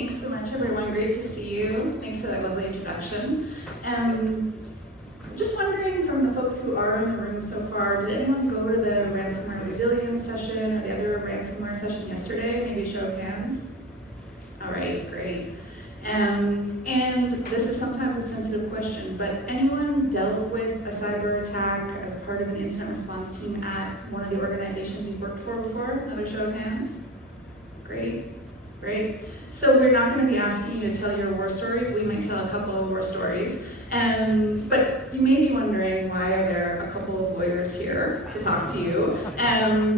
Thanks so much, everyone. Great to see you. Thanks for that lovely introduction. Just wondering, from the folks who are in the room so far, did anyone go to the ransomware resilience session or the other ransomware session yesterday? Maybe show of hands. All right, great. And this is sometimes a sensitive question, but anyone dealt with a cyber attack as part of an incident response team at one of the organizations you've worked for before? Another show of hands. Great. Great. So we're not going to be asking you to tell your war stories. We might tell a couple of war stories. But you may be wondering, why are there a couple of lawyers here to talk to you?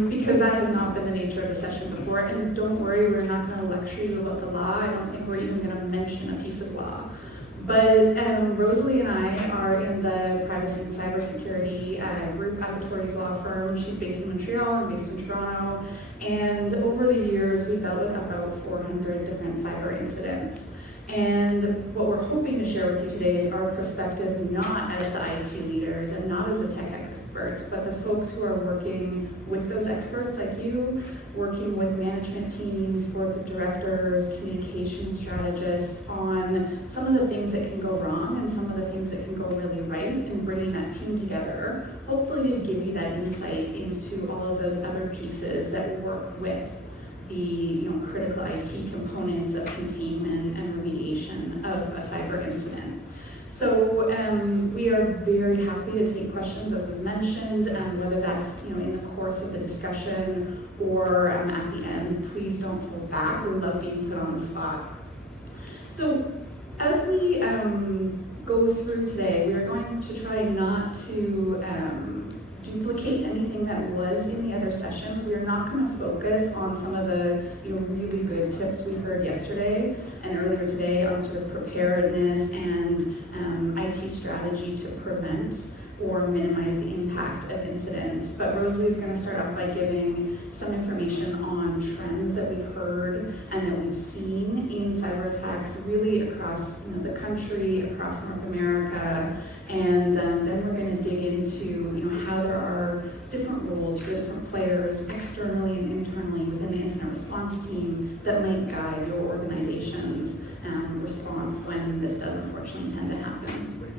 Because that has not been the nature of the session before. And don't worry, we're not going to lecture you about the law. I don't think we're even going to mention a piece of law. But Rosalie and I are in the privacy and cybersecurity group at the Torrey's law firm. She's based in Montreal, I'm based in Toronto. And over the years, we've dealt with about 400 different cyber incidents. And what we're hoping to share with you today is our perspective, not as the IT leaders and not as the tech experts, but the folks who are working with those experts like you, working with management teams, boards of directors, communication strategists on some of the things that can go wrong and some of the things that can go really right, and bringing that team together, hopefully to give you that insight into all of those other pieces that work with the critical IT components of containment and remediation of a cyber incident. So we are very happy to take questions, as was mentioned, whether that's in the course of the discussion or at the end. Please don't hold back. We love being put on the spot. So as we go through today, we are going to try not to duplicate anything that was in the other sessions. We are not going to focus on some of the really good tips we heard yesterday and earlier today on sort of preparedness and IT strategy to prevent or minimize the impact of incidents. But Rosalie is going to start off by giving some information on trends that we've heard and that we've seen in cyber attacks really across the country, across North America. And then we're going to dig into how there are different roles for different players externally and internally within the incident response team that might guide your organization's response when this does unfortunately tend to happen.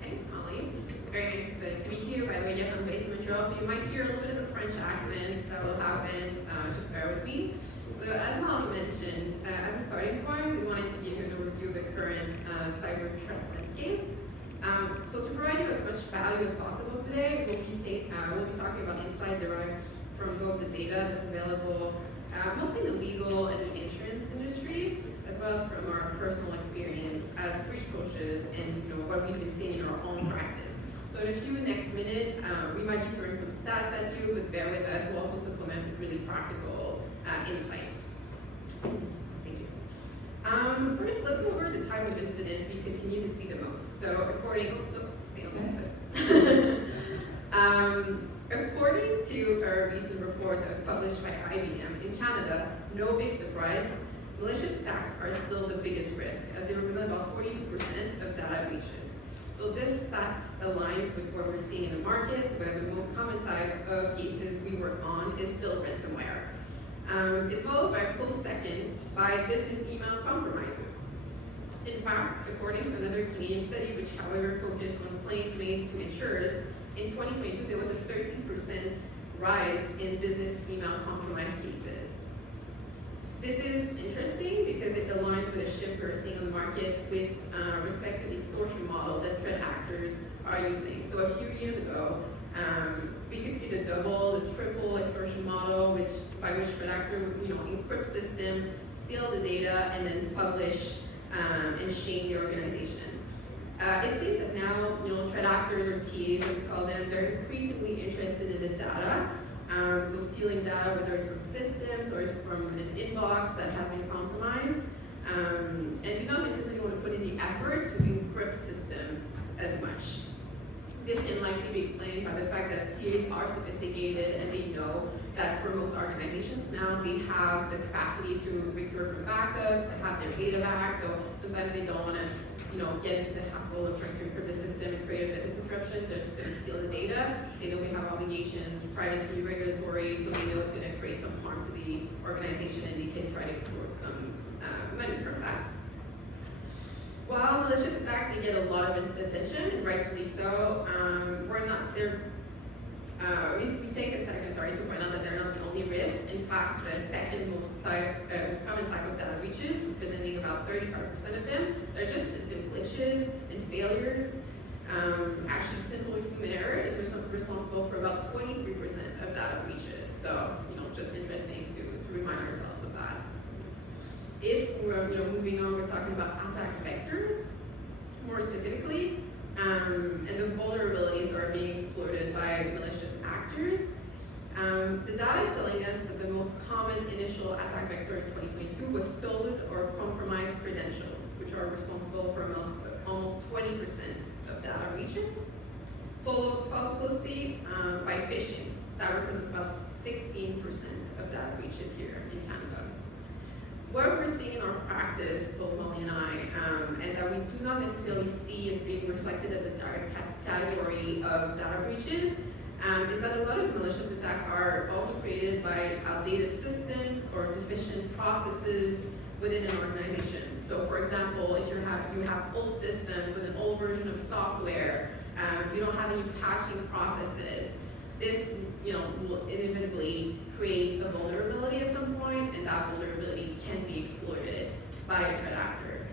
Thanks, Molly. Very nice to be here. By the way, yes, I'm based in Montreal, so you might hear a little bit of a French accent that will happen. Just bear with me. So as Molly mentioned, as a starting point, we wanted to give you an overview of the current cyber threat landscape. So to provide you as much value as possible today, we'll be talking about insight derived from both the data that's available, mostly in the legal and the insurance industries, as well as from our personal experience as breach coaches and what we've been seeing in our own practice. So in a few next minute, we might be throwing some stats at you, but bear with us. We'll also supplement with really practical insights. Thank you. First, let's go over the type of incident we continue to see the most. So according to a recent report that was published by IBM in Canada, no big surprise, malicious attacks are still the biggest risk, as they represent about 42% of data breaches. So this stat aligns with what we're seeing in the market, where the most common type of cases we work on is still ransomware. It's followed by a close second by business email compromises. In fact, according to another Canadian study, which however focused on claims made to insurers, in 2022 there was a 13% rise in business email compromise cases. This is interesting because it aligns with a shift we're seeing on the market with respect to the extortion model that threat actors are using. So a few years ago, we could see the double, the triple extortion model, by which threat actor would encrypt system, steal the data, and then publish and shame the organization. It seems that now, threat actors or TAs, as we call them, they're increasingly interested in the data. So stealing data, whether it's from systems or it's from an inbox that has been compromised, and do not necessarily want to put in the effort to encrypt systems as much. This can likely be explained by the fact that TAs are sophisticated and they know that for most organizations now they have the capacity to recur from backups, to have their data back, so sometimes they don't want to get into the hassle of trying to encrypt the system and create a business interruption. They're just going to steal the data. They know we have obligations, privacy, regulatory, so they know it's going to create some harm to the organization, and they can try to extort some money from that. While malicious attacks, they get a lot of attention, and rightfully so. We take a second, to point out that they're not the only risk. In fact, the second most common type of data breaches, representing about 35% of them, they're just system glitches and failures. Actually, simple human error is responsible for about 23% of data breaches. So, just interesting to remind ourselves of that. If we're moving on, we're talking about attack vectors, more specifically, and the vulnerabilities that are being exploited by malicious actors. The data is telling us that the most common initial attack vector in 2022 was stolen or compromised credentials, which are responsible for almost 20% of data breaches. Followed closely by phishing. That represents about 16% of data breaches here in Canada. What we're seeing in our practice, both Molly and I, and that we do not necessarily see as being reflected as a direct category of data breaches, is that a lot of malicious attacks are also created by outdated systems or deficient processes within an organization. So, for example, if you have old systems with an old version of software, you don't have any patching processes. This, will inevitably create a vulnerability at some point, and that vulnerability can be exploited by a threat actor.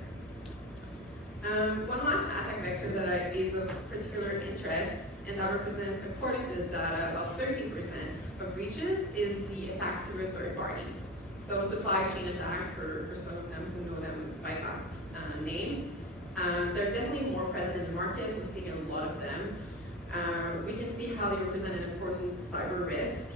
One last attack vector that is of particular interest, and that represents, according to the data, about 13% of breaches, is the attack through a third party. So supply chain attacks, for some of them who know them by that name. They're definitely more present in the market. We're seeing a lot of them. We can see how they represent an important cyber risk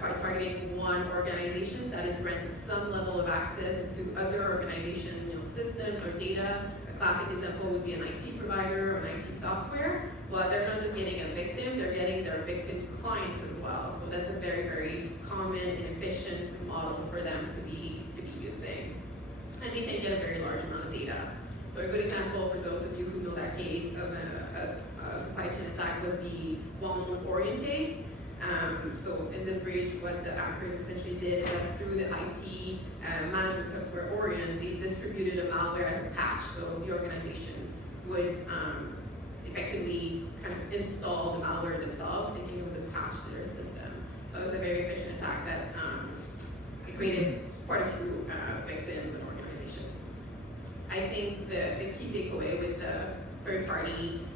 by targeting one organization that is granted some level of access to other organization systems or data. A classic example would be an IT provider or an IT software. Well, they're not just getting a victim, they're getting their victim's clients as well. So that's a very, very common and efficient model for them to be using. And they can get a very large amount of data. So a good example for those of you who know that case of a supply chain attack was the well-known Orion case. So in this breach, what the hackers essentially did is that through the IT management software Orion, they distributed a malware as a patch. So the organizations would effectively kind of install the malware themselves, thinking it was a patch to their system. So it was a very efficient attack that it created quite a few victims and organizations. I think the key takeaway with the third-party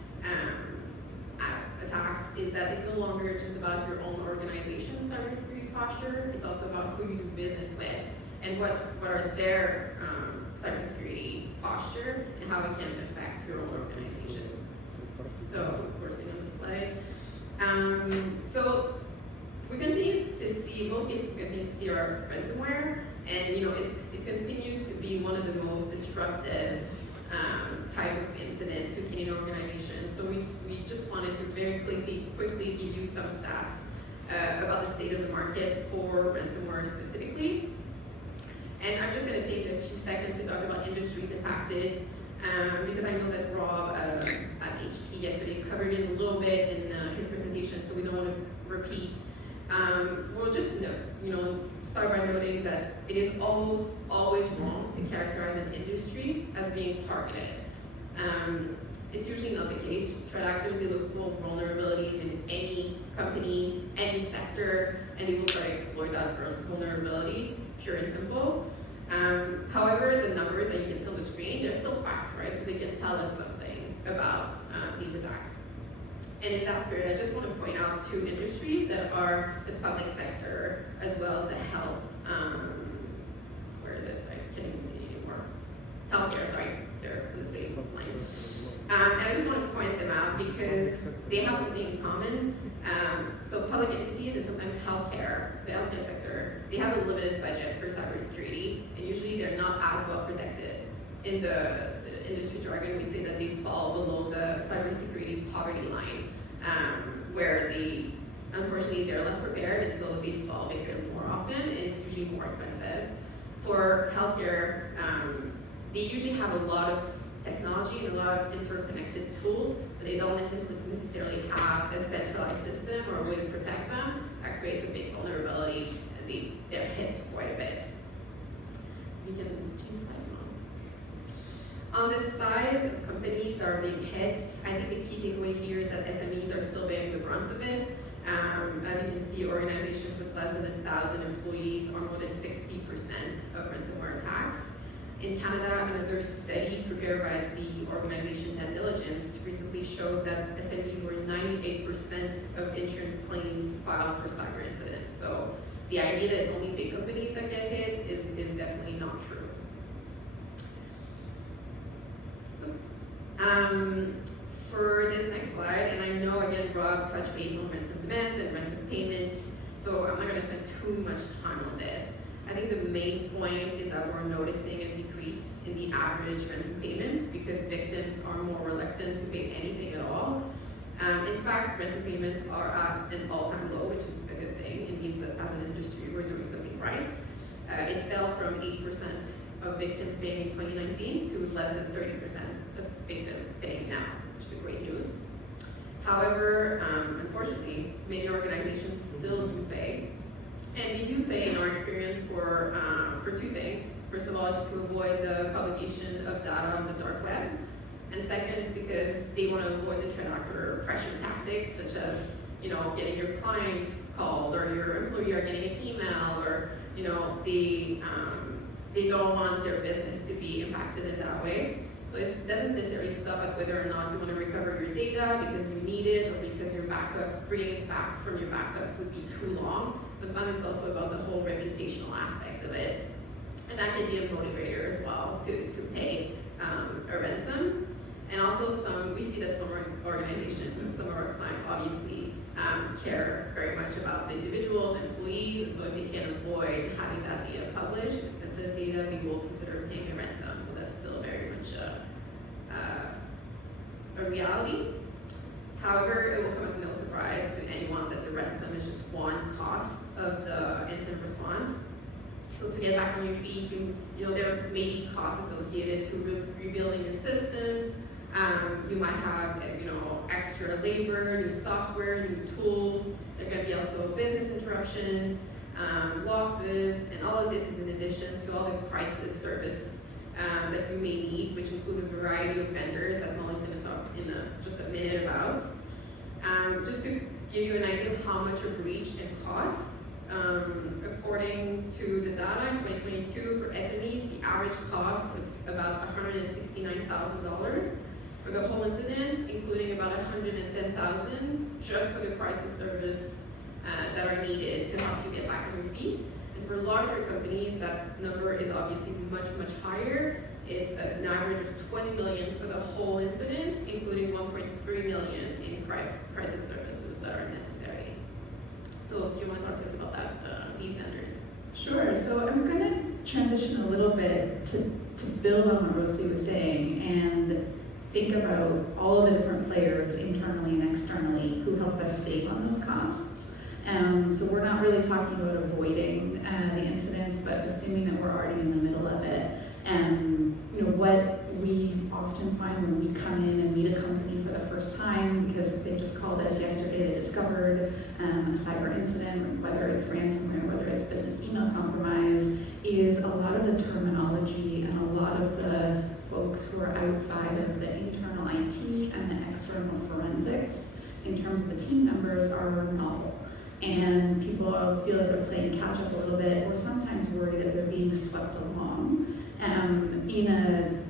attacks is that it's no longer just about your own organization's cybersecurity posture, it's also about who you do business with and what are their cybersecurity posture and how it can affect your own organization. So, of course, on the slide. So we continue to see, in most cases, we continue to see our ransomware, and it continues to be one of the most disruptive type of incident to Canadian organizations. So we just wanted to very quickly give you some stats about the state of the market for ransomware specifically. And I'm just going to take a few seconds to talk about industries impacted, because I know that Rob at HP yesterday covered it a little bit in his presentation, so we don't want to repeat. We'll just start by noting that it is almost always wrong to characterize an industry as being targeted. It's usually not the case. Threat actors, they look for vulnerabilities in any company, any sector, and they will try to exploit that vulnerability, pure and simple. However, the numbers that you can see on the screen, they're still facts, right? So they can tell us something about these attacks. And in that spirit, I just want to point out two industries that are the public sector as well as the health. Where is it? I can't even see it anymore. Healthcare, sorry. They're in the same line. And I just want to point them out because they have something in common. So public entities and sometimes healthcare, the healthcare sector, they have a limited budget for cybersecurity, and usually they're not as well protected. In the industry jargon, we say that they fall below the cybersecurity poverty line, where unfortunately they're less prepared, and so they fall victim more often, and it's usually more expensive. For healthcare, they usually have a lot of technology and a lot of interconnected tools, but they don't necessarily have a centralized system or a way to protect them. That creates a big vulnerability, and they're hit quite a bit. You can change slide one. On the size of companies that are being hit, I think the key takeaway here is that SMEs are still bearing the brunt of it. As you can see, organizations with less than 1,000 employees are more than 60% of ransomware attacks. In Canada, another study prepared by the organization Net Diligence recently showed that SMEs were 98% of insurance claims filed for cyber incidents. So the idea that it's only big companies that get hit is definitely not true. For this next slide, and I know again Rob touched base on ransom demands and ransom payments, so I'm not going to spend too much time on this. I think the main point is that we're noticing a decrease in the average ransom payment because victims are more reluctant to pay anything at all. In fact, ransom payments are at an all-time low, which is a good thing. It means that as an industry, we're doing something right. It fell from 80% of victims paying in 2019 to less than 30% of victims paying now, which is great news. However, unfortunately, many organizations still do pay. And they do pay, in our experience, for two things. First of all, it's to avoid the publication of data on the dark web. And second is because they want to avoid the threat actor pressure tactics, such as, getting your clients called or your employee are getting an email, or, they don't want their business to be impacted in that way. So it doesn't necessarily stop at whether or not you want to recover your data because you need it or because your backups, bringing it back from your backups would be too long. Sometimes it's also about the whole reputational aspect of it. And that can be a motivator as well to pay a ransom. And also we see that some organizations and some of our clients obviously care very much about the individuals, employees, and so if they can avoid having that data published, sensitive data, they will consider paying a ransom. So that's still very much a reality. However, it will come as no surprise to anyone that the ransom is just one cost of the incident response. So to get back on your feet, there may be costs associated to rebuilding your systems. You might have, extra labor, new software, new tools. There can be also business interruptions, losses, and all of this is in addition to all the crisis service that you may need, which includes a variety of vendors that Molly's going to talk in just a minute about. Just to give you an idea of how much a breach can cost, according to the data in 2022 for SMEs, the average cost was about $169,000 for the whole incident, including about $110,000 just for the crisis service that are needed to help you get back on your feet. And for larger companies, that number is obviously much, much higher. It's an average of $20 million for the whole incident, including $1.3 million in crisis services that are necessary. So do you want to talk to us about that, these vendors? Sure. So I'm going to transition a little bit to build on what Rosie was saying and think about all of the different players internally and externally who help us save on those costs. So we're not really talking about avoiding the incidents, but assuming that we're already in the middle of it. What we often find when we come in and meet a company for the first time, because they just called us yesterday, they discovered a cyber incident, whether it's ransomware, whether it's business email compromise, is a lot of the terminology and a lot of the folks who are outside of the internal IT and the external forensics, in terms of the team members, are novel. And people feel like they're playing catch up a little bit, or sometimes worry that they're being swept along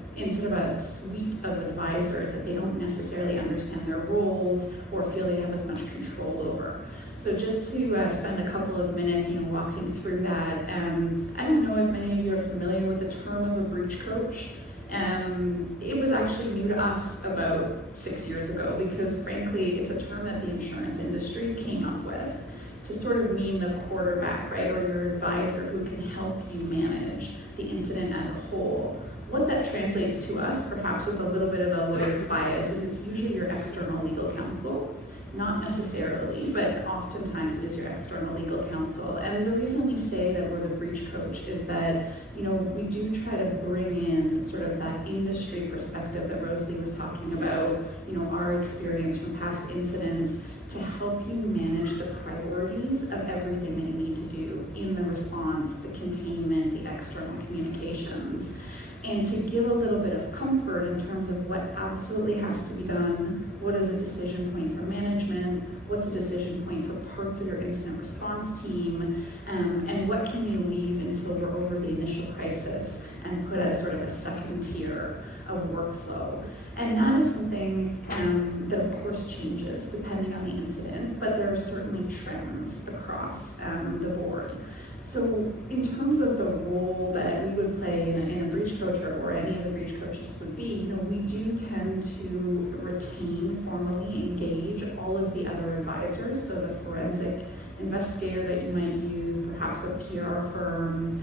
in sort of a suite of advisors that they don't necessarily understand their roles or feel they have as much control over. So just to spend a couple of minutes, walking through that. I don't know if many of you are familiar with the term of a breach coach. It was actually new to us about 6 years ago because, frankly, it's a term that the insurance industry came up with to sort of mean the quarterback, right, or your advisor who can help you manage the incident as a whole. What that translates to us, perhaps with a little bit of a lawyer's bias, is it's usually your external legal counsel. Not necessarily, but oftentimes it is your external legal counsel. And the reason we say that we're the breach coach is that, we do try to bring in sort of that industry perspective that Rosalie was talking about, our experience from past incidents to help you manage the priorities of everything that you need to do in the response, the containment, the external communications, and to give a little bit of comfort in terms of what absolutely has to be done, what is a decision point for management, what's a decision point for parts of your incident response team, and what can you leave until we're over the initial crisis and put as sort of a second tier of workflow. And that is something that of course changes depending on the incident, but there are certainly trends across the board. So in terms of the role that we would play in a breach coach or any of the breach coaches would be, we do tend to retain, formally engage all of the other advisors, so the forensic investigator that you might use, perhaps a PR firm,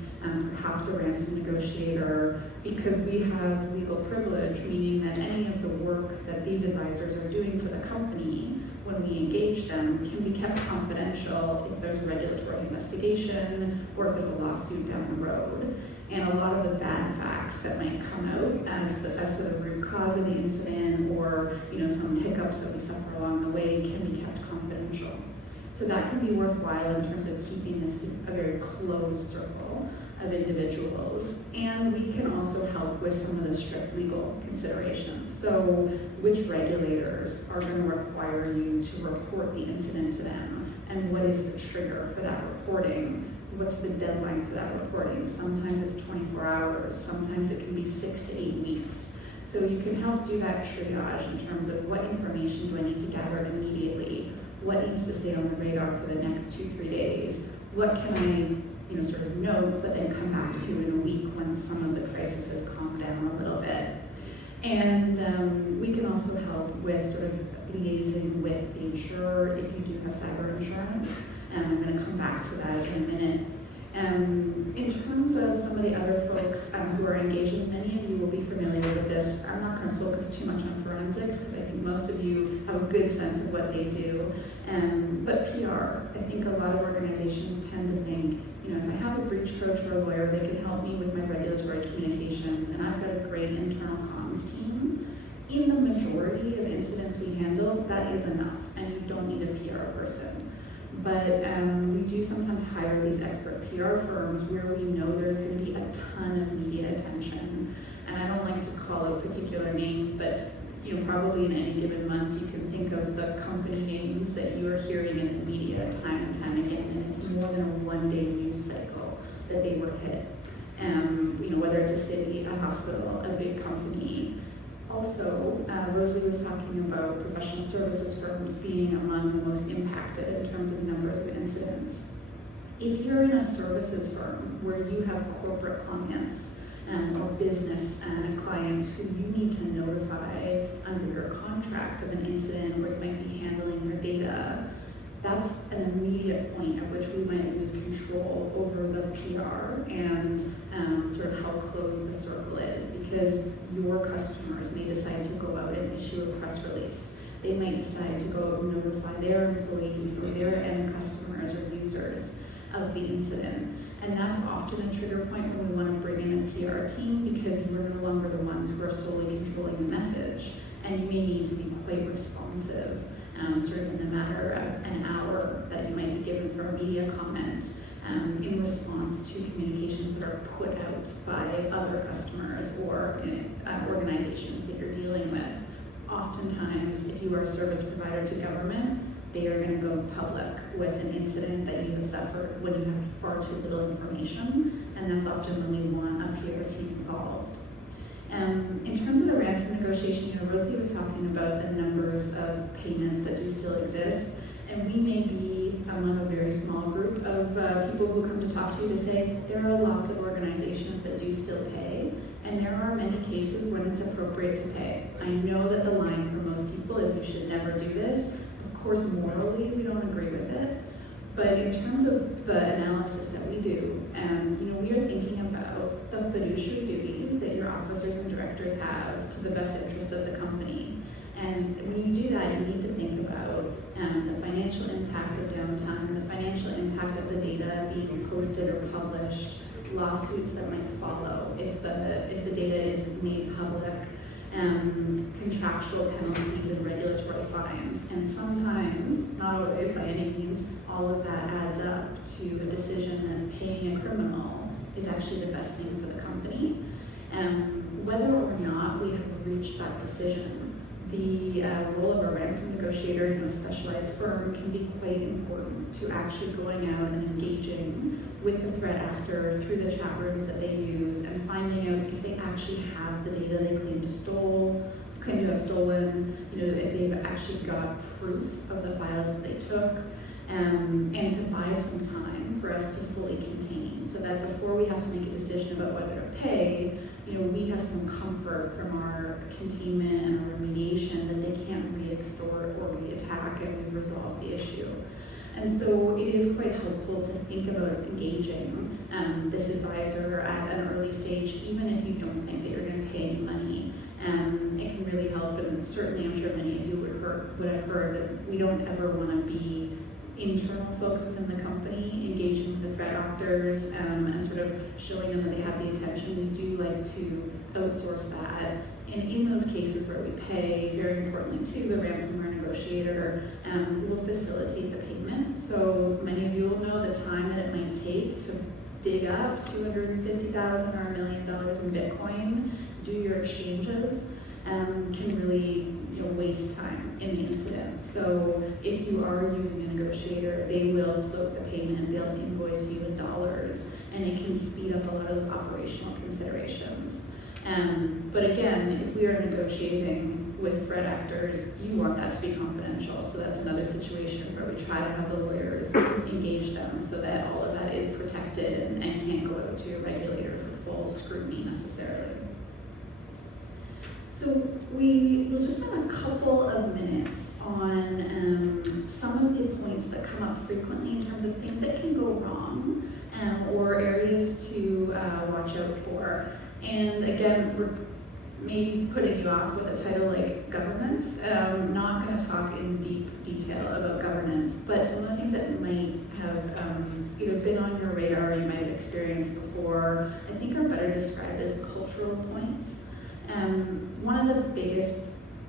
perhaps a ransom negotiator, because we have legal privilege, meaning that any of the work that these advisors are doing for the company, when we engage them, can be kept confidential if there's a regulatory investigation or if there's a lawsuit down the road. And a lot of the bad facts that might come out as to the root cause of the incident or some hiccups that we suffer along the way can be kept confidential. So that can be worthwhile in terms of keeping this to a very closed circle of individuals. And we can also help with some of the strict legal considerations. So which regulators are going to require you to report the incident to them? And what is the trigger for that reporting? What's the deadline for that reporting? Sometimes it's 24 hours, sometimes it can be 6 to 8 weeks. So you can help do that triage in terms of what information do I need to gather immediately? What needs to stay on the radar for the next 2-3 days? What can I sort of note, but then come back to in a week when some of the crisis has calmed down a little bit? And we can also help with sort of liaising with the insurer if you do have cyber insurance. I'm going to come back to that in a minute. In terms of some of the other folks who are engaging, many of you will be familiar with this. I'm not going to focus too much on forensics because I think most of you have a good sense of what they do. But PR, I think a lot of organizations tend to think, if I have a breach coach or a lawyer, they can help me with my regulatory communications, and I've got a great internal comms team. In the majority of incidents we handle, that is enough, and you don't need a PR person. But we do sometimes hire these expert PR firms where we know there's going to be a ton of media attention. And I don't like to call out particular names, but probably in any given month you can think of the company names that you are hearing in the media time and time again, and it's more than a one-day news cycle that they were hit. Whether it's a city, a hospital, a big company. Also, Rosalie was talking about professional services firms being among the most impacted in terms of numbers of incidents. If you're in a services firm where you have corporate clients or business clients who you need to notify under your contract of an incident where you might be handling their data, that's an immediate point at which we might lose control over the PR and sort of how closed the circle is, because your customers may decide to go out and issue a press release. They might decide to go out and notify their employees or their end customers or users of the incident. And that's often a trigger point when we want to bring in a PR team, because you are no longer the ones who are solely controlling the message, and you may need to be quite responsive. Sort of in the matter of an hour that you might be given for a media comment in response to communications that are put out by other customers or organizations that you're dealing with. Oftentimes, if you are a service provider to government, they are going to go public with an incident that you have suffered when you have far too little information, and that's often when we want a PR team involved. In terms of the ransom negotiation, Rosalie was talking about the numbers of payments that do still exist, and we may be among a very small group of people who come to talk to you to say there are lots of organizations that do still pay, and there are many cases when it's appropriate to pay. I know that the line for most people is you should never do this. Of course, morally, we don't agree with it, but in terms of the analysis that we do, we are thinking about the fiduciary duties that your officers and directors have to the best interest of the company. And when you do that, you need to think about the financial impact of downtime, the financial impact of the data being posted or published, lawsuits that might follow if the data is made public, contractual penalties and regulatory fines. And sometimes, not always by any means, all of that adds up to a decision that paying a criminal is actually the best thing for the company. Whether or not we have reached that decision, the role of a ransom negotiator in a specialized firm can be quite important to actually going out and engaging with the threat actor through the chat rooms that they use and finding out if they actually have the data they claim to have stolen, if they've actually got proof of the files that they took, and to buy some time for us to fully contain so that before we have to make a decision about whether to pay, we have some comfort from our containment and our remediation that they can't re-extort or re-attack, and we've resolved the issue. And so it is quite helpful to think about engaging this advisor at an early stage, even if you don't think that you're going to pay any money. It can really help, and certainly I'm sure many of you would have heard that we don't ever want to be internal folks within the company engaging with the threat actors and sort of showing them that they have the attention. We do like to outsource that. And in those cases where we pay, very importantly too, the ransomware negotiator will facilitate the payment. So many of you will know the time that it might take to dig up $250,000 or $1 million in Bitcoin, do your exchanges, can really waste time in the incident. So if you are using a negotiator, they will float the payment, they'll invoice you in dollars, and it can speed up a lot of those operational considerations. But again, if we are negotiating with threat actors, you want that to be confidential. So that's another situation where we try to have the lawyers engage them so that all of that is protected and can't go out to a regulator for full scrutiny necessarily. So we'll just spend a couple of minutes on some of the points that come up frequently in terms of things that can go wrong or areas to watch out for. And again, we're maybe putting you off with a title like governance. Not going to talk in deep detail about governance, but some of the things that might have either been on your radar or you might have experienced before, I think are better described as cultural points. One of the biggest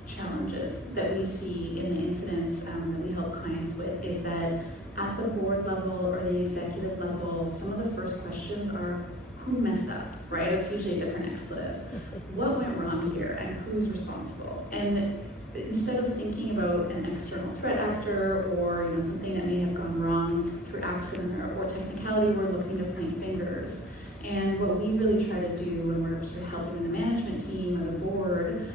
challenges that we see in the incidents that we help clients with is that at the board level or the executive level, some of the first questions are, who messed up, right? It's usually a different expletive. What went wrong here and who's responsible? And instead of thinking about an external threat actor or something that may have gone wrong through accident or technicality, we're looking to point fingers. And what we really try to do when we're sort of helping the management team or the board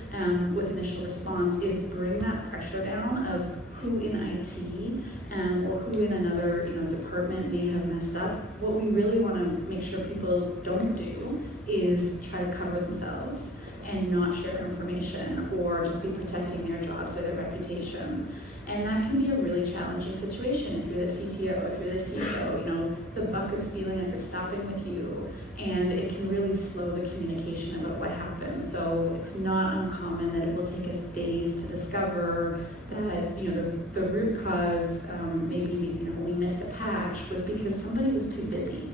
with initial response is bring that pressure down of who in IT or who in another department may have messed up. What we really want to make sure people don't do is try to cover themselves and not share information or just be protecting their jobs or their reputation. And that can be a really challenging situation if you're the CTO, if you're the CISO, the buck is feeling like it's stopping with you, and it can really slow the communication about what happened. So it's not uncommon that it will take us days to discover that, the root cause, maybe we missed a patch was because somebody was too busy.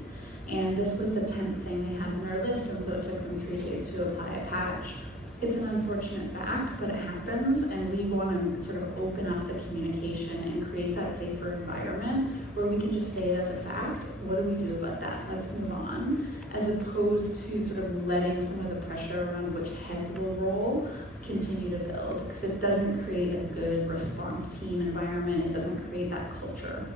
And this was the 10th thing they had on their list, and so it took them 3 days to apply a patch. It's an unfortunate fact, but it happens, and we want to sort of open up the communication and create that safer environment where we can just say it as a fact. What do we do about that? Let's move on, as opposed to sort of letting some of the pressure around which heads will roll continue to build, because it doesn't create a good response team environment. It doesn't create that culture.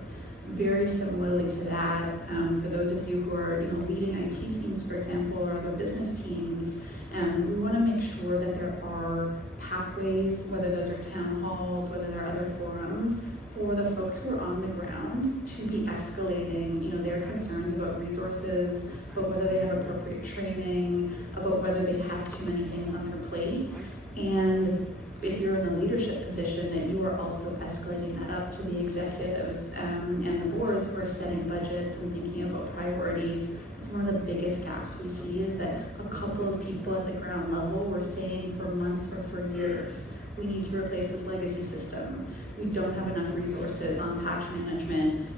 Very similarly to that, for those of you who are leading IT teams, for example, or other business teams, we want to make sure that there are pathways, whether those are town halls, whether there are other forums, for the folks who are on the ground to be escalating their concerns about resources, about whether they have appropriate training, about whether they have too many things on their plate. And if you're in a leadership position, that you are also escalating that up to the executives and the boards who are setting budgets and thinking about priorities. It's one of the biggest gaps we see is that a couple of people at the ground level were saying for months or for years, we need to replace this legacy system. We don't have enough resources on patch management.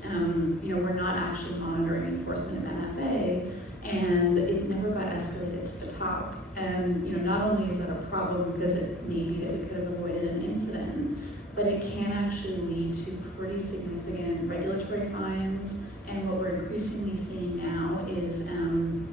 We're not actually monitoring enforcement of MFA, and it never got escalated to the top. And not only is that a problem because it may be that we could have avoided an incident, but it can actually lead to pretty significant regulatory fines. And what we're increasingly seeing now is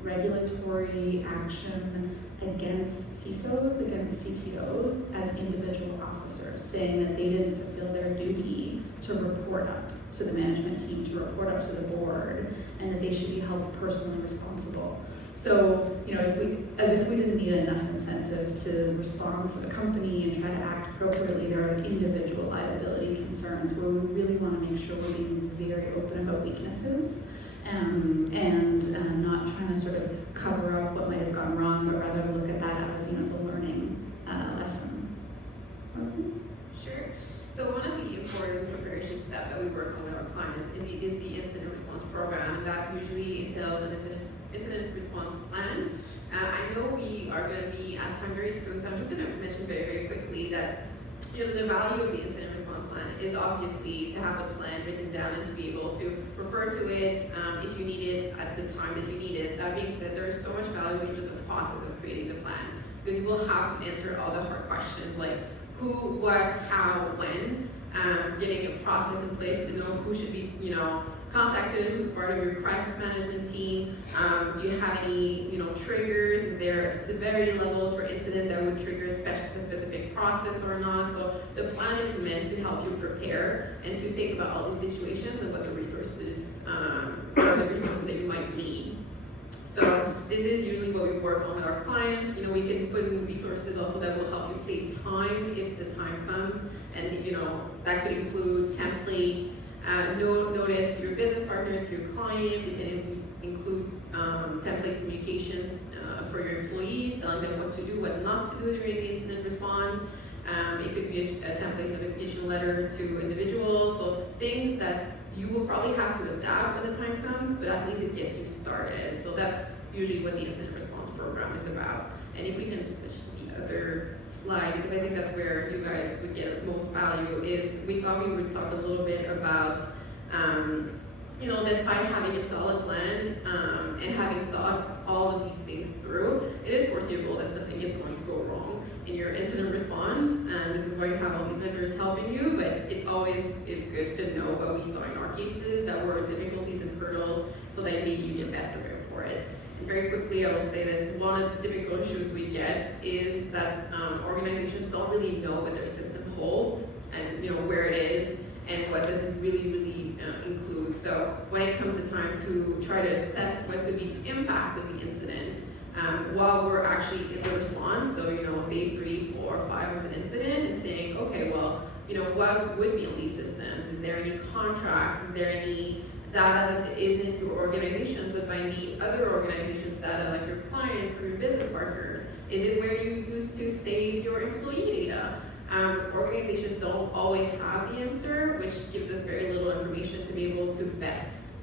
regulatory action against CISOs, against CTOs as individual officers, saying that they didn't fulfill their duty to report up to the management team, to report up to the board, and that they should be held personally responsible. So, if we didn't need enough incentive to respond for the company and try to act appropriately, there are individual liability concerns where we really want to make sure we're being very open about weaknesses and not trying to sort of cover up what might have gone wrong, but rather look at that as, the learning lesson. Rosie? Sure. So one of the important preparation steps that we work on with our clients is the incident response program, and that usually entails an incident response plan. I know we are going to be at time very soon, so I'm just going to mention very, very quickly that the value of the incident response plan is obviously to have the plan written down and to be able to refer to it if you need it at the time that you need it. That being said, there is so much value in just the process of creating the plan, because you will have to answer all the hard questions like who, what, how, when, getting a process in place to know who should be, contacted, who's part of your crisis management team. Do you have any, triggers? Is there severity levels for incident that would trigger a specific process or not? So the plan is meant to help you prepare and to think about all these situations and what the resources, that you might need. So this is usually what we work on with our clients. We can put in resources also that will help you save time if the time comes, and that could include templates, notice to your business partners, to your clients. You can include template communications for your employees, telling them what to do, what not to do during the incident response. It could be a template notification letter to individuals. So things that you will probably have to adapt when the time comes, but at least it gets you started. So that's usually what the incident response program is about. And if we can switch to the other slide, because I think that's where you guys would get most value, is we thought we would talk a little bit about, despite having a solid plan and having thought all of these things through, it is foreseeable that something is going to go wrong in your incident response, and this is why you have all these vendors helping you, but it always is good to know what we saw in our cases that were difficulties and hurdles, so that maybe you get best prepared for it. And very quickly, I will say that one of the typical issues we get is that organizations don't really know what their system holds and where it is and what does it really include. So when it comes to time to try to assess what could be the impact of the incident, while we're actually in the response, so day 3, 4, 5 of an incident, and saying, okay, well, what would be on these systems? Is there any contracts? Is there any data that isn't your organization's but might need other organizations' data, like your clients or your business partners? Is it where you used to save your employee data? Organizations don't always have the answer, which gives us very little information to be able to best,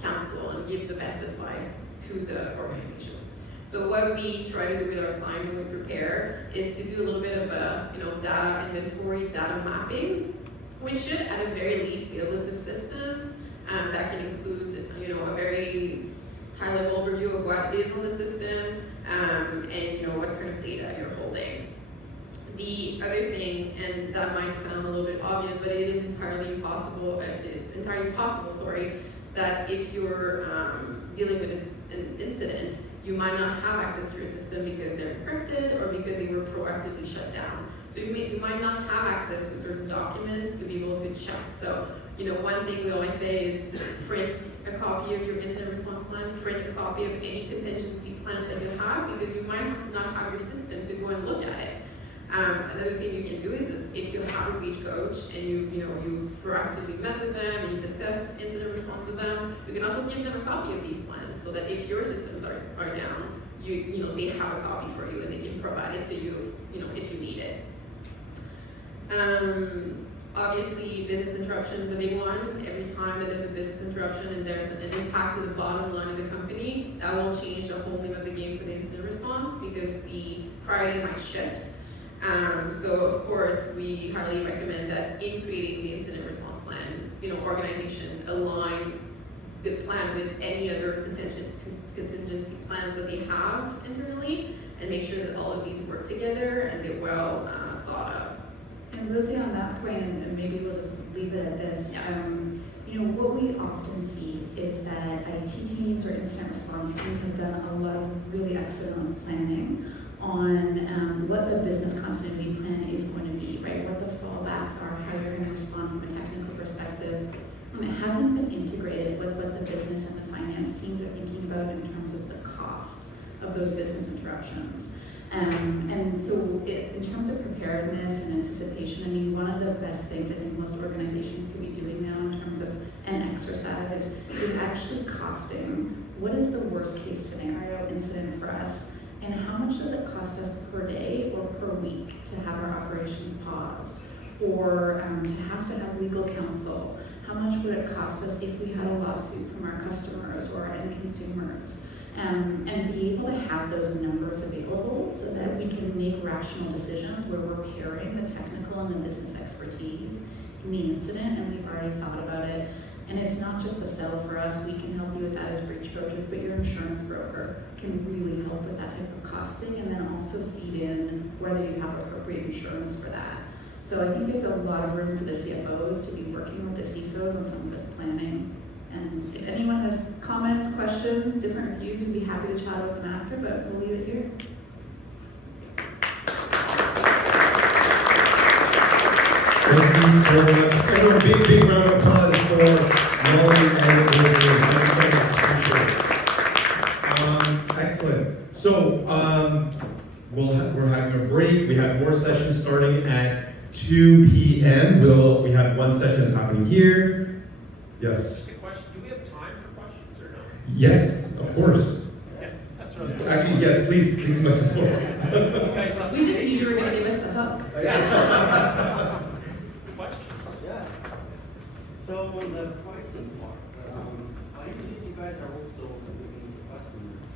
counsel and give the best advice to the organization. So what we try to do with our client when we prepare is to do a little bit of a, data inventory, data mapping, which should at the very least be a list of systems that can include, a very high-level overview of what is on the system and what kind of data you're holding. The other thing, and that might sound a little bit obvious, but it is entirely possible, that if you're dealing with an incident, you might not have access to your system because they're encrypted or because they were proactively shut down. So you might not have access to certain documents to be able to check. So, one thing we always say is print a copy of your incident response plan, print a copy of any contingency plans that you have, because you might not have your system to go and look at it. Another thing you can do is that if you have a breach coach and you've proactively met with them and you discuss incident response with them, you can also give them a copy of these plans so that if your systems are down, they have a copy for you and they can provide it to you, if you need it. Obviously, business interruption is a big one. Every time that there's a business interruption and there's an impact to the bottom line of the company, that will change the whole name of the game for the incident response because the priority might shift. So of course, we highly recommend that in creating the incident response plan, organization align the plan with any other contingency plans that they have internally, and make sure that all of these work together and they're well thought of. And Rosie, on that point, and maybe we'll just leave it at this. Yeah. What we often see is that IT teams or incident response teams have done a lot of really excellent planning on what the business continuity plan is going to be, right? What the fallbacks are, how you're going to respond from a technical perspective. And it hasn't been integrated with what the business and the finance teams are thinking about in terms of the cost of those business interruptions. And so in terms of preparedness and anticipation, one of the best things I think most organizations could be doing now in terms of an exercise is actually costing what is the worst case scenario incident for us, and how much does it cost us per day or per week to have our operations paused, or to have legal counsel. How much would it cost us if we had a lawsuit from our customers or our end consumers? And be able to have those numbers available so that we can make rational decisions where we're pairing the technical and the business expertise in the incident, and we've already thought about it. And it's not just a sell for us, we can help you with that as breach coaches, but your insurance broker can really help with that type of costing, and then also feed in whether you have appropriate insurance for that. So I think there's a lot of room for the CFOs to be working with the CISOs on some of this planning. And if anyone has comments, questions, different views, we'd be happy to chat about them after, but we'll leave it here. Thank you so much. Everyone, big round of applause for Molly and Elizabeth. Thank you so much. Excellent. So we're having a break. We have more sessions starting at 2 p.m. We have one session that's happening here. Yes. Do we have time for questions or no? Yes, of course. Yeah, that's right. Actually, yes, please come up to the floor. We just knew you were going to give us the hook. Questions? Yeah. So on the pricing part, I believe you guys are also speaking to customers.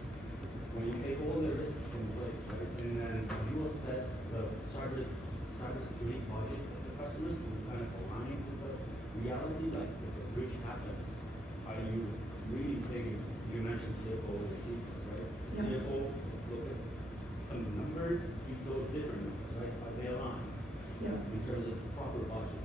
When you take all the risks in place, right, and then you assess the cybersecurity budget of the customers, and kind of aligning with the reality, like if a breach happens, are you really thinking? You mentioned CFO and CISO, right? Yep. CFO look at some numbers, CISO is different numbers, right? Are they aligned in terms of proper budget?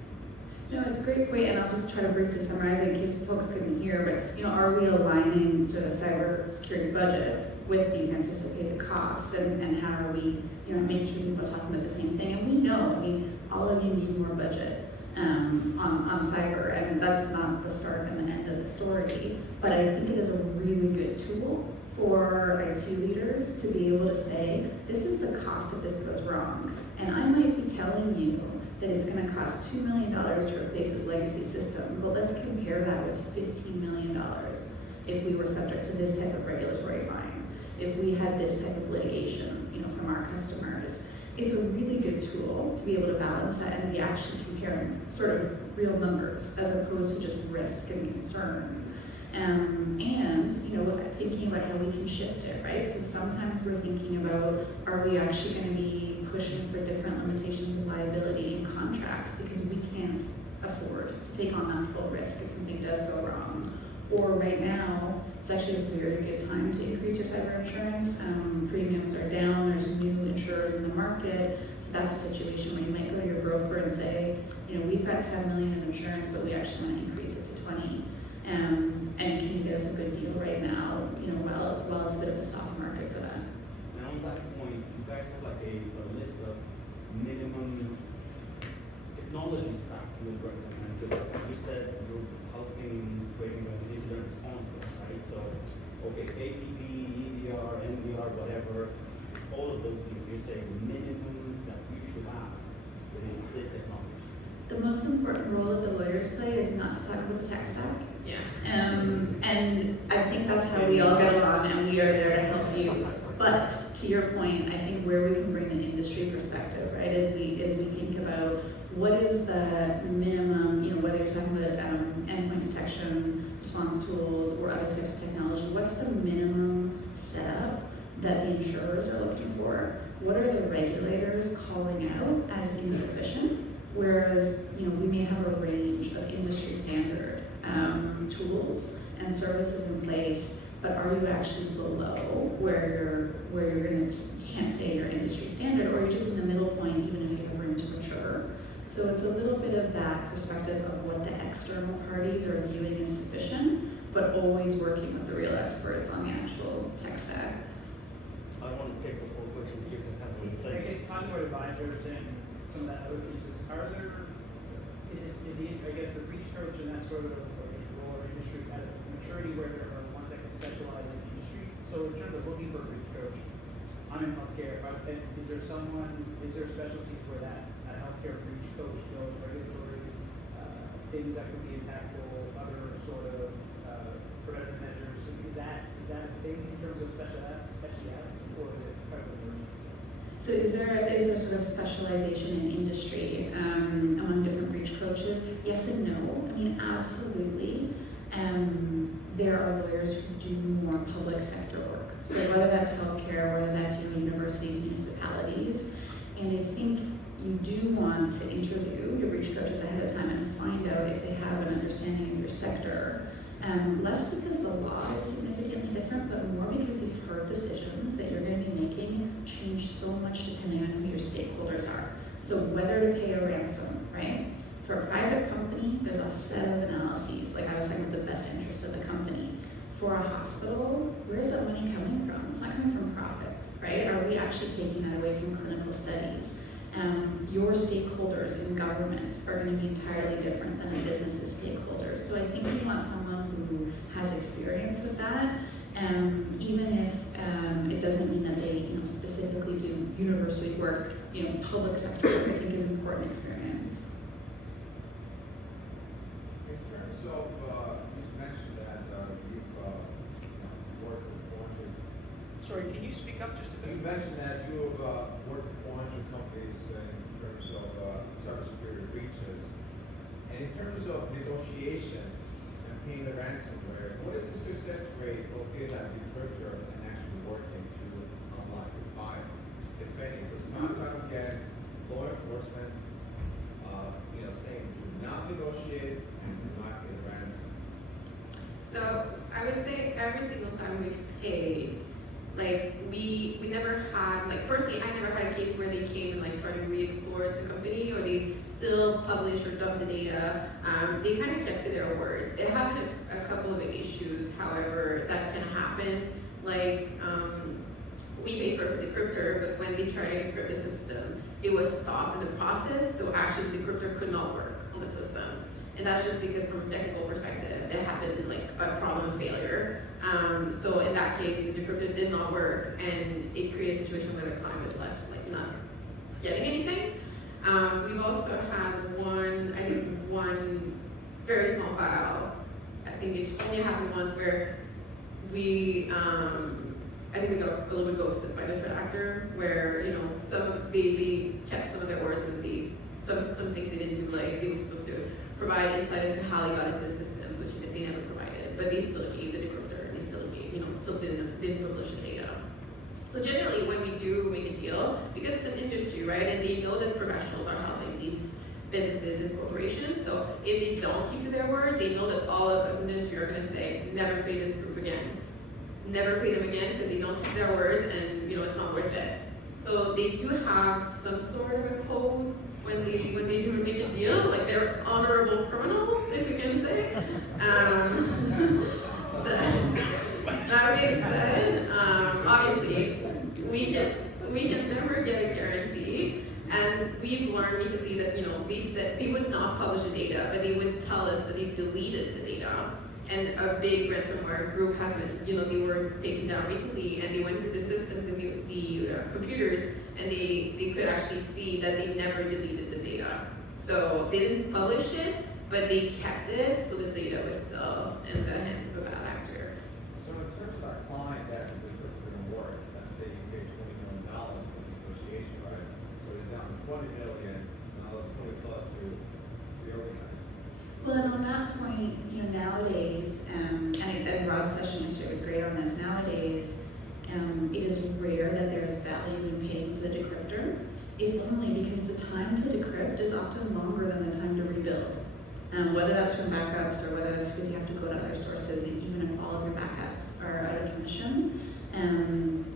No, it's a great point, and I'll just try to briefly summarize it in case folks couldn't hear, but are we aligning sort of cybersecurity budgets with these anticipated costs, and how are we, making sure people are talking about the same thing? And we know, all of you need more budget on cyber, and that's not the start and the end of the story, but I think it is a really good tool for IT leaders to be able to say, this is the cost if this goes wrong, and I might be telling you that it's going to cost $2 million to replace this legacy system, but let's compare that with $15 million if we were subject to this type of regulatory fine, if we had this type of litigation, from our customers. It's a really good tool to be able to balance that and be actually comparing sort of real numbers as opposed to just risk and concern. And thinking about how we can shift it, right? So sometimes we're thinking about, are we actually going to be pushing for different limitations of liability in contracts because we can't afford to take on that full risk if something does go wrong? Or right now, it's actually a very good time to increase your cyber insurance. Premiums are down, there's new insurers in the market, so that's a situation where you might go to your broker and say, we've got 10 million in insurance, but we actually want to increase it to 20. And can you get us a good deal right now, while it's a bit of a soft market for that? And on that point, you guys have like a list of minimum technology stack you would recommend, because like you said, you're helping creating an incident response plan, right? So, okay, APP, EDR, NDR, whatever, all of those things, you say minimum that you should have is this technology. The most important role that the lawyers play is not to talk about the tech stack. Yeah. And I think that's how we all get along, and we are there to help you. But to your point, I think where we can bring the industry perspective, right, as we think about what is the minimum, whether you're talking about endpoint detection, response tools, or other types of technology, what's the minimum setup that the insurers are looking for? what are the regulators calling out as insufficient? Whereas, we may have a range of industry standard tools and services in place, but are you actually below where you can't say you're industry standard, or you're just in the middle point even if you have room to mature? So it's a little bit of that perspective of what the external parties are viewing as sufficient, but always working with the real experts on the actual tech stack. I want to take the whole question, just to have one I place. guess conduit advisors and some of that other pieces, the breach coach and that sort of role or industry at a maturity where there are ones that can specialize in the industry? So in terms of looking for a breach coach, I'm in healthcare, is there specialties where that healthcare breach coach knows regulatory things that could be impactful, other sort of preventive measures? Is that a thing in terms of specialities, or is it kind of emergency? So is there sort of specialization in industry among different breach coaches? Yes and no. I mean, absolutely. There are lawyers who do more public sector work. So whether that's healthcare, whether that's universities, municipalities, and I think you do want to interview your breach coaches ahead of time and find out if they have an understanding of your sector. Less because the law is significantly different, but more because these hard decisions that you're going to be making change so much depending on who your stakeholders are. So whether to pay a ransom, right? For a private company, there's a set of analyses, like I was talking about the best interest of the company. For a hospital, where's that money coming from? It's not coming from profits, right? Are we actually taking that away from clinical studies? Your stakeholders in government are going to be entirely different than a business's stakeholders. So I think you want someone who has experience with that, even if it doesn't mean that they specifically do university work, public sector work, I think is important experience. In terms of, you mentioned that you've worked with 400. Sorry, can you speak up just a You bit? mentioned that you have worked with 400 companies in terms of cybersecurity breaches. And in terms of negotiation and paying the ransomware, what is the success rate of getting that decryptor and actually working to unlock your files, if any? Because time and time again, law enforcement, saying do not negotiate and do not pay the ransom. So I would say every single time we've paid, we never had, personally, I never had a case where they came and tried to re-explore the company, or they still publish or dump the data. They kind of kept to their words. There have been a couple of issues, however, that can happen. We paid for a decryptor, but when they tried to encrypt the system, it was stopped in the process, so actually the decryptor could not work on the systems. And that's just because from a technical perspective, there had been a problem failure. So in that case, the decryptor did not work, and it created a situation where the client was left not getting anything. We've also had one very small file. I think it only happened once where I think we got a little bit ghosted by the threat actor, where they kept some of their words, and some things they didn't do, they were supposed to provide insight as to how they got into the systems, which they never provided, but they still gave the decryptor, and they still gave, still didn't publish the data. So generally, when we do make a deal, because it's an industry, right, and they know that professionals are helping these businesses and corporations, so if they don't keep to their word, they know that all of us in the industry are going to say, never pay this group again. Never pay them again because they don't keep their words, and it's not worth it. So they do have some sort of a code when they do make a deal, they're honorable criminals, if you can say. That being said, obviously we can never get a guarantee, and we've learned recently that they said they would not publish the data, but they would tell us that they deleted the data. And a big ransomware group has been, they were taken down recently, and they went through the systems and the computers, and they could actually see that they never deleted the data. So they didn't publish it, but they kept it, so the data was still in the hands of a bad actor. So in terms of our client that the decryptor didn't work, let's say you paid $20 million for the negotiation, right? So it's down to $20 million, now it's 20 plus to reorganize. Well, and on that point, nowadays, and Rob's session yesterday was great on this. Nowadays, it is rare that there is value in paying for the if only because the time to decrypt is often longer than the time to rebuild. Whether that's from backups or whether that's because you have to go to other sources, even if all of your backups are out of commission.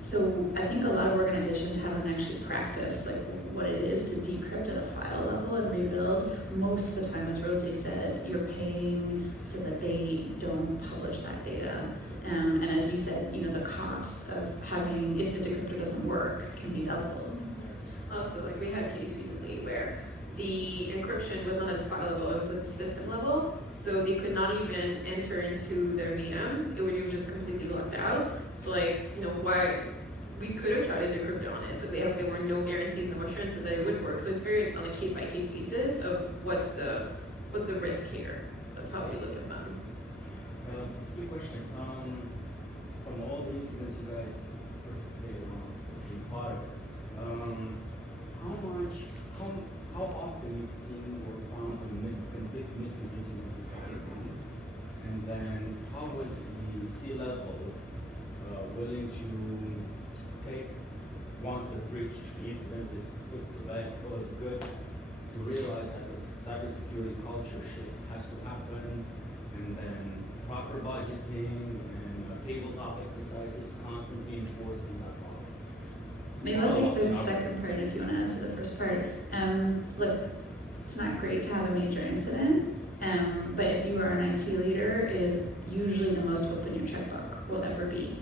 So I think a lot of organizations haven't actually practiced like what it is to decrypt at a file level and rebuild. Most of the time, as Rosie said, you're paying so that they don't publish that data. And as you said, you know, the cost of having, if the decryptor doesn't work, can be doubled. Also, like we had a case recently where the encryption was not at the file level, it was at the system level, so they could not even enter into their VM. It would just completely locked out. So like, you know, why we could have tried to decrypt on it, but there were no guarantees, no assurance that it would work. So it's very on a case by case basis of what's the risk here. That's how we look at them. Quick question. From all the incidents you guys participated on, being part of it, how often you've seen or found a big missing piece of information? And then how was the C-level willing to take, once the breach, the incident is put to bed, or it's good, to realize that the cybersecurity culture shift has to happen, and then proper budgeting and tabletop exercises, constantly enforcing that policy? Maybe I'll take the second part if you want to add to the first part. Look, it's not great to have a major incident, but if you are an IT leader, it is usually the most open your checkbook will ever be.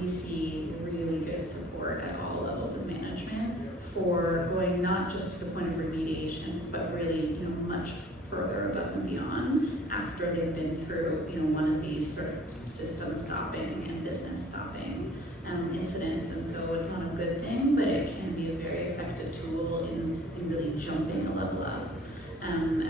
We see really good support at all levels of management for going not just to the point of remediation, but really, you know, much further above and beyond after they've been through, you know, one of these sort of system stopping and business stopping incidents. And so it's not a good thing, but it can be a very effective tool in really jumping a level up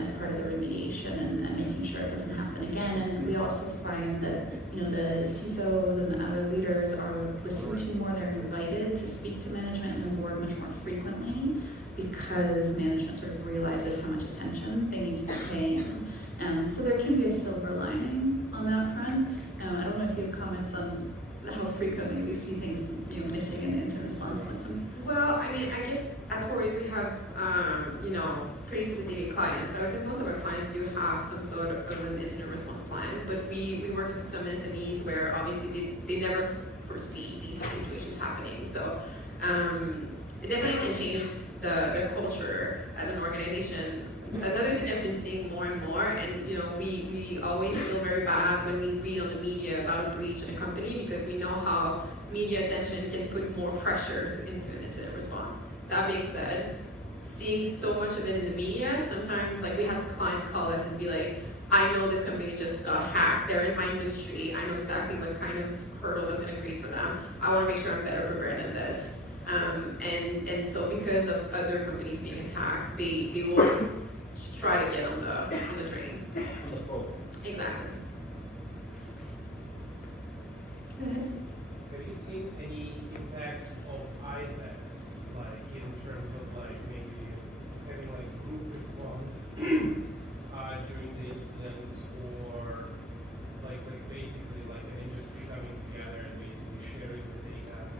as part of the remediation and making sure it doesn't happen again. And we also find that, you know, the CISOs and other leaders are listened to more. They're invited to speak to management and the board much more frequently because management sort of realizes how much attention they need to be paying. So there can be a silver lining on that front. I don't know if you have comments on how frequently we see things, you know, missing in incident response with them. Well, I mean, I guess at Torrey's we have, you know, pretty sophisticated clients. So I think most of our clients do have some sort of an incident response plan, but we work with some SMEs where obviously they never foresee these situations happening. So it definitely can change the culture at an organization. Another thing I've been seeing more and more, and you know, we always feel very bad when we read on the media about a breach in a company because we know how media attention can put more pressure into an incident response. That being said, seeing so much of it in the media, sometimes like we had clients call us and be like, I know this company just got hacked, they're in my industry, I know exactly what kind of hurdle that's going to create for them. I want to make sure I'm better prepared than this. And so because of other companies being attacked, they will try to get on the train. On the program. Exactly. Have you seen any impact of ISACs, like in terms of like maybe having like group response during the incidents, or like basically like an industry coming together and basically sharing the data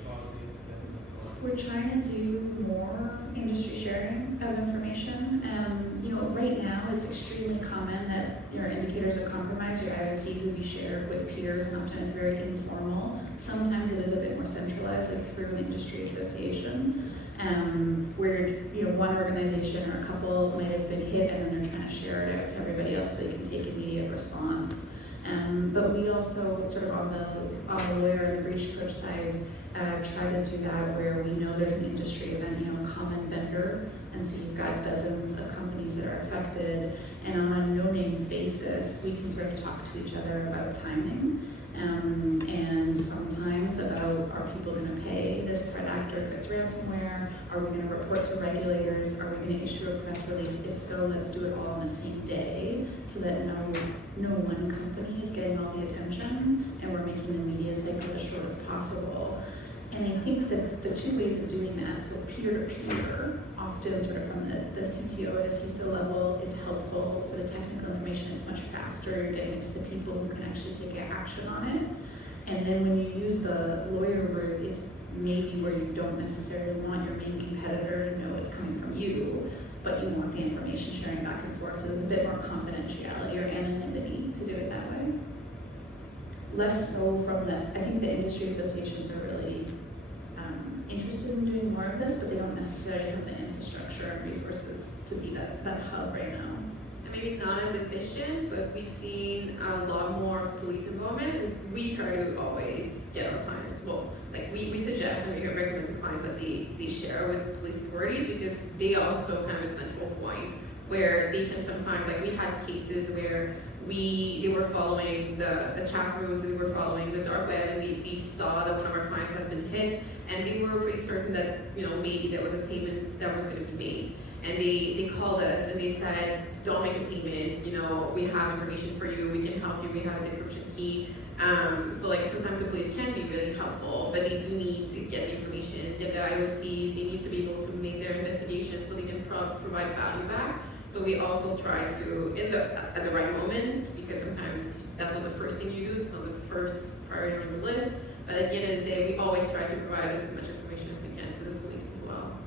about the incidents and so on? We're trying to do more industry sharing of information. You know, right now it's extremely common that your indicators of compromise, your IOCs, will be shared with peers, and often it's very informal. Sometimes it is a bit more centralized, like through an industry association, where, you know, one organization or a couple might have been hit and then they're trying to share it out to everybody else so they can take immediate response. But we also sort of on the lawyer and the breach coach side try to do that where we know there's an industry event, you know, a common vendor, and so you've got dozens of companies that are affected, and on a no-names basis, we can sort of talk to each other about timing, and sometimes about, are people going to pay this threat actor if it's ransomware? Are we going to report to regulators? Are we going to issue a press release? If so, let's do it all on the same day so that no one company is getting all the attention, and we're making the media cycle as short as possible. And I think that the two ways of doing that, so peer-to-peer, often sort of from the CTO at a CISO level, is helpful for the technical information. It's much faster, you're getting it to the people who can actually take action on it. And then when you use the lawyer route, it's maybe where you don't necessarily want your main competitor to know it's coming from you, but you want the information sharing back and forth, so there's a bit more confidentiality or anonymity to do it that way. Less so from I think the industry associations are really interested in doing more of this, but they don't necessarily have the infrastructure and resources to be that hub right now. And maybe not as efficient, but we've seen a lot more police involvement, and we try to always get our clients, well, like we suggest and we recommend to clients that they share with police authorities, because they also kind of a central point where they can sometimes, like we had cases where they were following the chat rooms, and they were following the dark web, and they saw that one of our clients had been hit, and they were pretty certain that, you know, maybe there was a payment that was going to be made. And they called us and they said, don't make a payment, you know, we have information for you, we can help you, we have a decryption key. So like sometimes the police can be really helpful, but they do need to get the information, get the IOCs, they need to be able to make their investigation so they can provide value back. So we also try to, at the right moment, because sometimes that's not the first thing you do, it's not the first priority on your list, but at the end of the day, we always try to provide as much information as we can to the police as well.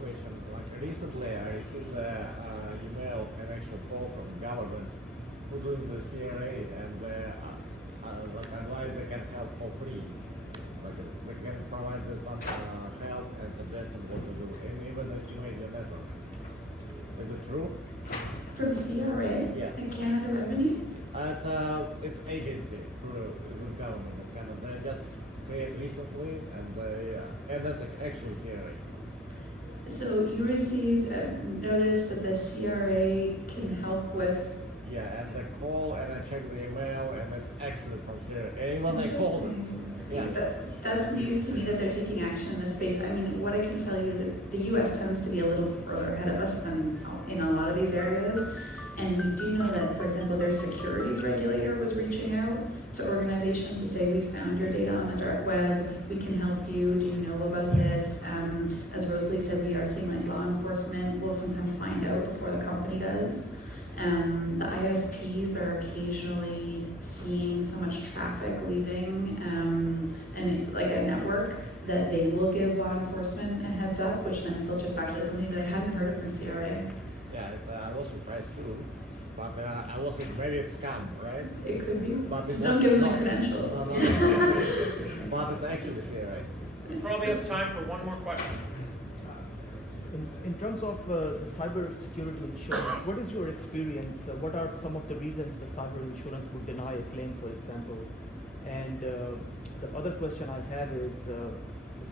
Question. Like recently, I received an email, an actual call from the government who doing the CRA, and like advise they can help for free. Like they can provide some help and suggestions what to do, and even estimate the network. Is it true? From CRA Yeah. and Canada Revenue? It's agency through the government of Canada. They just created recently, and that's actually CRA. So you received a notice that the CRA can help with. Yeah, and I call and I check the email, and it's actually from CRA. Anyone I call, yeah. That's news to me that they're taking action in this space. I mean, what I can tell you is that the U.S. tends to be a little further ahead of us than in a lot of these areas. And we do know that, for example, their securities regulator was reaching out to organizations to say, we found your data on the dark web, we can help you, do you know about this? As Rosalie said, we are seeing like law enforcement will sometimes find out before the company does. The ISPs are occasionally seeing so much traffic leaving and like a network that they will give law enforcement a heads up, which then filters back to the company, but I hadn't heard it from CRA. Yeah, I was surprised too, but I was maybe it's scam, right? It could be. But Just it don't was give them the not. credentials. But it's actually CRA. We probably have time for one more question. In terms of the cybersecurity insurance, what is your experience? What are some of the reasons the cyber insurance would deny a claim, for example? And the other question I have is the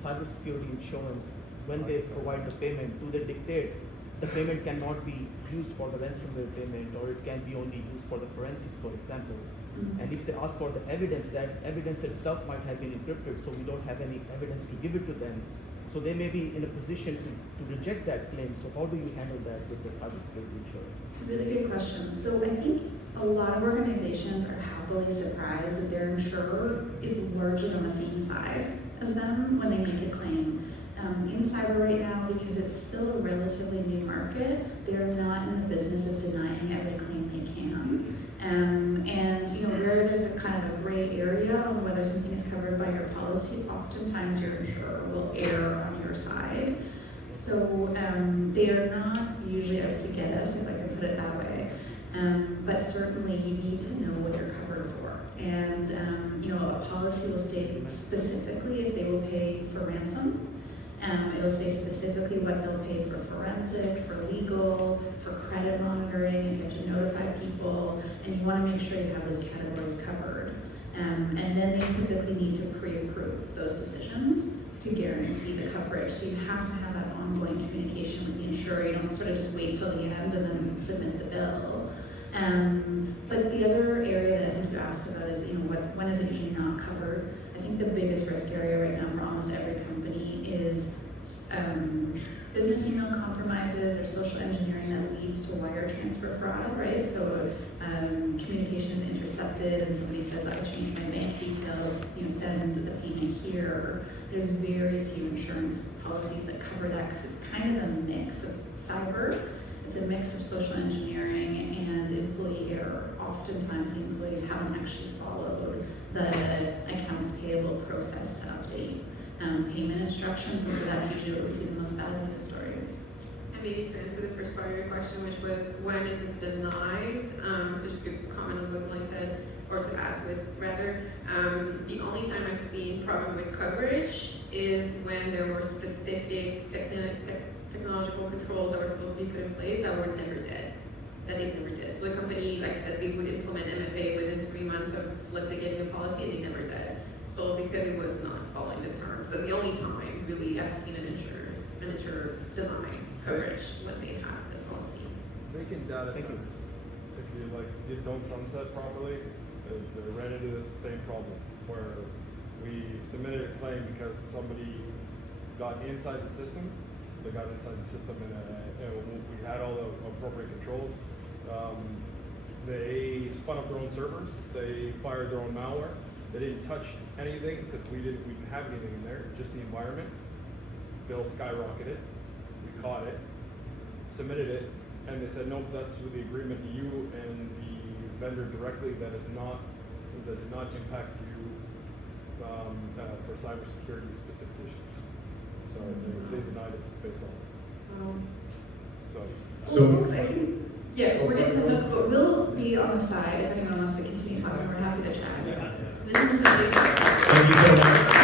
cybersecurity insurance, when they provide the payment, do they dictate the payment cannot be used for the ransomware payment, or it can be only used for the forensics, for example? Mhm. And if they ask for the evidence, that evidence itself might have been encrypted, so we don't have any evidence to give it to them. So they may be in a position to reject that claim. So how do you handle that with the cybersecurity insurance? Really good question. So I think a lot of organizations are happily surprised that their insurer is largely on the same side as them when they make a claim. In cyber right now, because it's still a relatively new market, they're not in the business of denying every claim they can. And you know, where there's a kind of a gray area on whether something is covered by your policy, oftentimes your insurer will err on your side. So they are not usually out to get us, if I can put it that way. But certainly you need to know what you're covered for. And you know, a policy will state specifically if they will pay for ransom. It'll say specifically what they'll pay for forensic, for legal, for credit monitoring, if you have to notify people, and you want to make sure you have those categories covered. And then they typically need to pre-approve those decisions to guarantee the coverage. So you have to have that ongoing communication with the insurer. You don't sort of just wait till the end and then submit the bill. But the other area that I think you asked about is, you know, when is it usually not covered? I think the biggest risk area right now for almost every company is business email compromises or social engineering that leads to wire transfer fraud, right? So communication is intercepted and somebody says, I changed my bank details, you know, send the payment here. There's very few insurance policies that cover that because it's kind of a mix of cyber. It's a mix of social engineering and employee error. Oftentimes the employees haven't actually followed the accounts payable process to payment instructions, and so that's usually where we see the most bad news stories. And maybe to answer the first part of your question, which was when is it denied? So just to comment on what Molly said, or to add to it rather, the only time I've seen problem with coverage is when there were specific technological controls that were supposed to be put in place that were never did. That they never did. So the company like said they would implement MFA within 3 months of let's say getting a policy, and they never did. So because it was not following the terms, that's the only time really I've seen an insurer deny coverage when they have the policy. Vacant data Thank you. centers, if you don't sunset properly, they ran into this same problem where we submitted a claim because somebody got inside the system. They got inside the system and we had all the appropriate controls. They spun up their own servers. They fired their own malware. They didn't touch anything because we didn't have anything in there, just the environment. Bill skyrocketed. We caught it, submitted it, and they said, nope, that's with the agreement to you and the vendor directly. That does not impact you for cybersecurity specific issues. So they denied us based on it. So- Well, folks, I think, yeah, we're getting the hook, but we'll be on the side if anyone wants to continue talking. We're happy to chat. Thank you so much.